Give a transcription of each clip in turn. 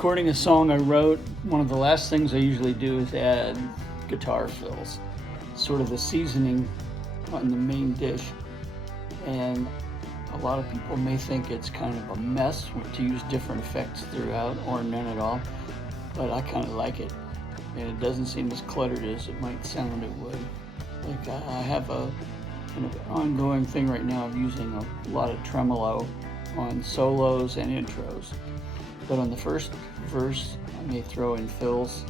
recording a song I wrote, one of the last things I usually do is add guitar fills, sort of the seasoning on the main dish. And a lot of people may think it's kind of a mess to use different effects throughout or none at all, but I kind of like it. And it doesn't seem as cluttered as it might sound it would. Like I have an ongoing thing right now of using a lot of tremolo on solos and intros. But on the first verse, I may throw in fills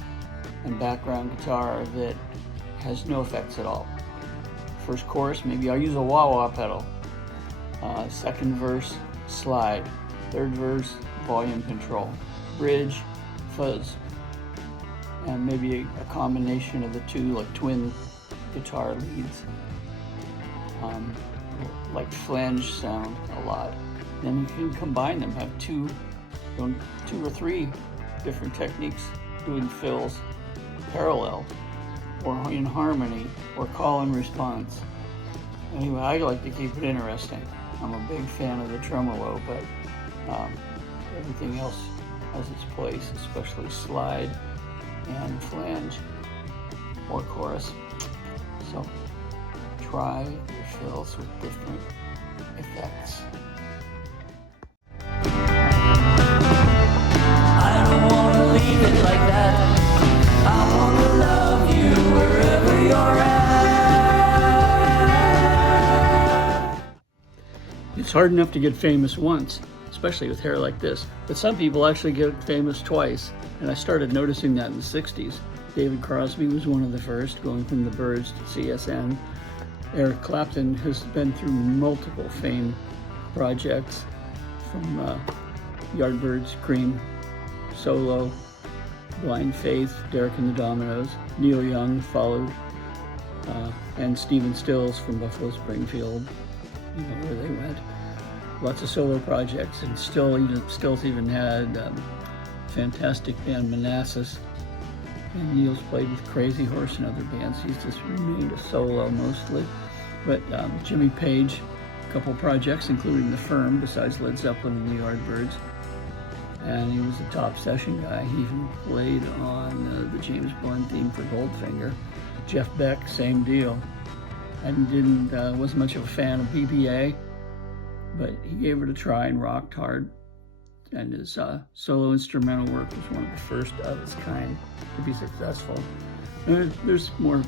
and background guitar that has no effects at all. First chorus, maybe I'll use a wah-wah pedal. Second verse, slide. Third verse, volume control. Bridge, fuzz. And maybe a combination of the two, like twin guitar leads. Like flange sound a lot. Then you can combine them, have two or three different techniques doing fills parallel or in harmony or call and response. Anyway, I like to keep it interesting. I'm a big fan of the tremolo, but everything else has its place, especially slide and flange or chorus. So try your fills with different effects. It's hard enough to get famous once, especially with hair like this, but some people actually get famous twice, and I started noticing that in the 60s. David Crosby was one of the first, going from the Byrds to CSN. Eric Clapton has been through multiple fame projects, from Yardbirds, Cream, Solo, Blind Faith, Derek and the Dominoes. Neil Young followed, and Stephen Stills from Buffalo Springfield, you know where they went. Lots of solo projects, and Stills even had fantastic band Manassas, and Neil's played with Crazy Horse and other bands. He's just remained a solo mostly. But Jimmy Page, a couple projects, including The Firm, besides Led Zeppelin and the Yardbirds. And he was a top session guy. He even played on the James Bond theme for Goldfinger. Jeff Beck, same deal. And wasn't much of a fan of BBA, but he gave it a try and rocked hard. And his solo instrumental work was one of the first of its kind to be successful. And there's more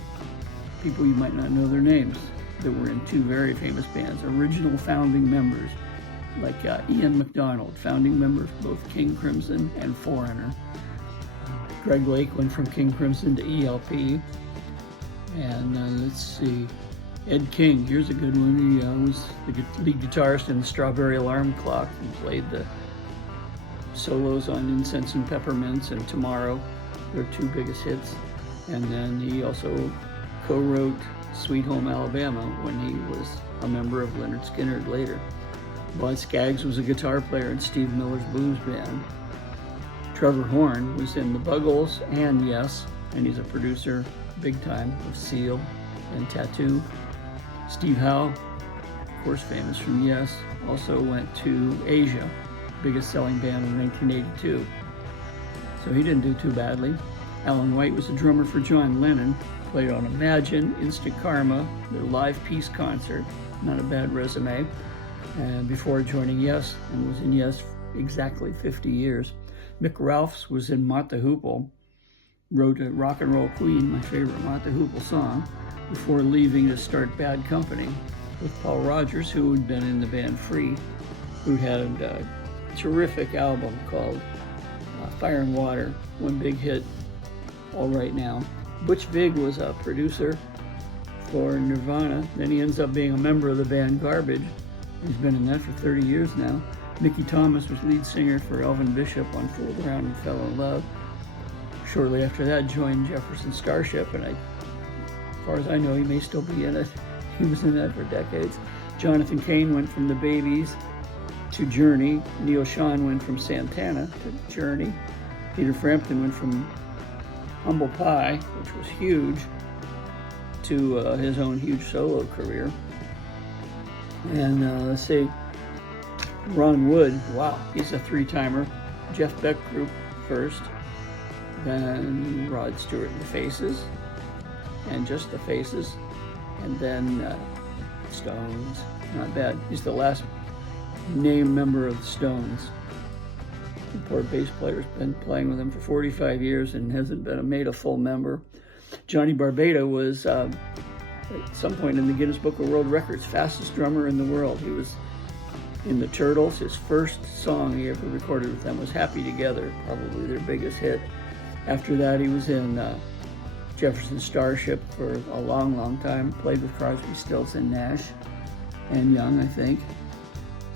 people you might not know their names that were in two very famous bands, original founding members, like Ian MacDonald, founding member of both King Crimson and Foreigner. Greg Lake went from King Crimson to ELP. And let's see, Ed King, here's a good one. He was the lead guitarist in the Strawberry Alarm Clock and played the solos on Incense and Peppermints and Tomorrow, their two biggest hits. And then he also co-wrote Sweet Home Alabama when he was a member of Lynyrd Skynyrd later. Bud Skaggs was a guitar player in Steve Miller's blues band. Trevor Horn was in the Buggles and Yes, and he's a producer big time of Seal and Tattoo. Steve Howe, of course famous from Yes, also went to Asia, biggest selling band in 1982. So he didn't do too badly. Alan White was a drummer for John Lennon, played on Imagine, Instant Karma, their live Peace concert, not a bad resume, and before joining Yes, and was in Yes exactly 50 years. Mick Ralphs was in Mott the Hoople, wrote a Rock and Roll Queen, my favorite Mott the Hoople song, before leaving to start Bad Company with Paul Rogers, who had been in the band Free, who had a terrific album called Fire and Water, one big hit, All Right Now. Butch Vig was a producer for Nirvana, then he ends up being a member of the band Garbage. He's been in that for 30 years now. Mickey Thomas was lead singer for Elvin Bishop on Fooled Around and Fell in Love. Shortly after that, joined Jefferson Starship, and as far as I know, he may still be in it. He was in that for decades. Jonathan Cain went from the Babies to Journey. Neil Schon went from Santana to Journey. Peter Frampton went from Humble Pie, which was huge, to his own huge solo career. And let's see, Ron Wood, wow, he's a three-timer. Jeff Beck Group, first, then Rod Stewart and the Faces, and just the Faces, and then Stones. Not bad. He's the last named member of the Stones. The poor bass player's been playing with them for 45 years and hasn't been made a full member. Johnny Barbata was, at some point in the Guinness Book of World Records, fastest drummer in the world. He was in the Turtles. His first song he ever recorded with them was Happy Together, probably their biggest hit. After that, he was in Jefferson Starship for a long, long time. Played with Crosby, Stills, and Nash, and Young, I think.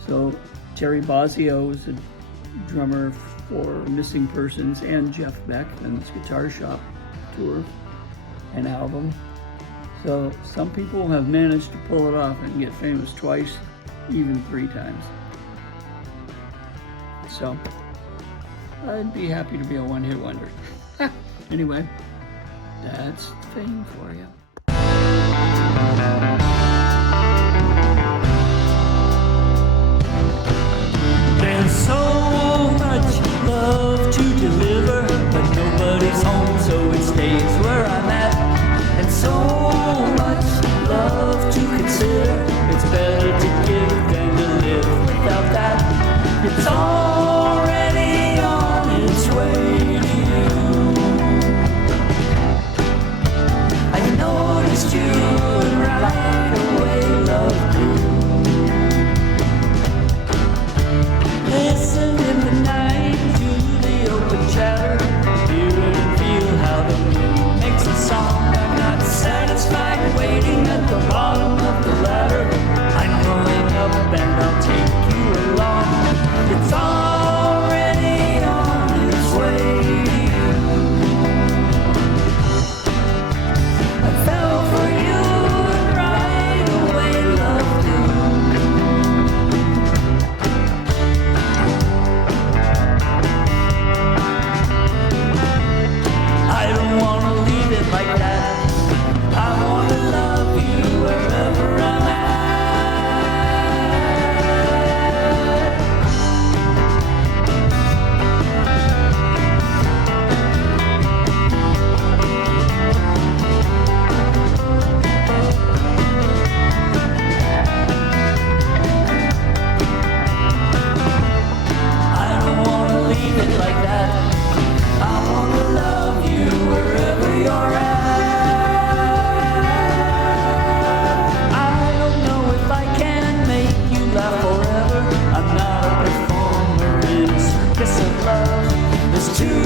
So Terry Bozzio was a drummer for Missing Persons and Jeff Beck and his Guitar Shop tour and album. So some people have managed to pull it off and get famous twice, even 3 times. So I'd be happy to be a one-hit wonder. Anyway, that's fame for you. There's so much love to deliver, but nobody's home, so it stays where I'm at. And so much love to consider, it's better to give than to live without that. It's already on its way to you. I noticed you and right away love grew. Listen in the night to the open chatter, hear and feel how the moon makes a song. I'm not satisfied waiting at the bottom of the ladder. I'm going up and I'll take you along. It's already on its way to you. I fell for you and right away loved you. I don't want to leave it like that. I want to love you wherever I'm at. I don't want to leave it like that. I want to love you wherever you're at. I don't know if I can make you laugh forever. I'm not a performer in a circus of love. There's too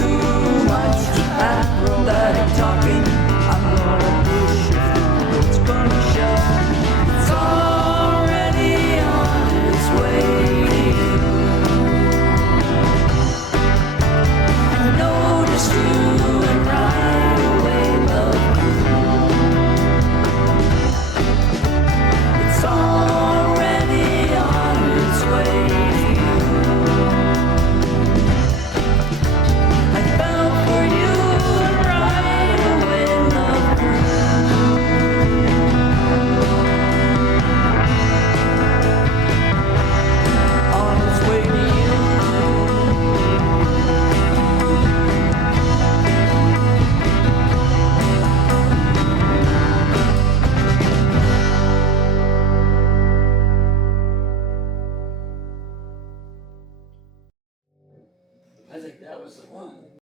much acrobatic talking. I'm gonna push if it's gonna show. It's already on its way to you. I noticed you and right away love grew. It's already on its way to you. I fell for you and right away love grew. On its way to you. I think that was the one.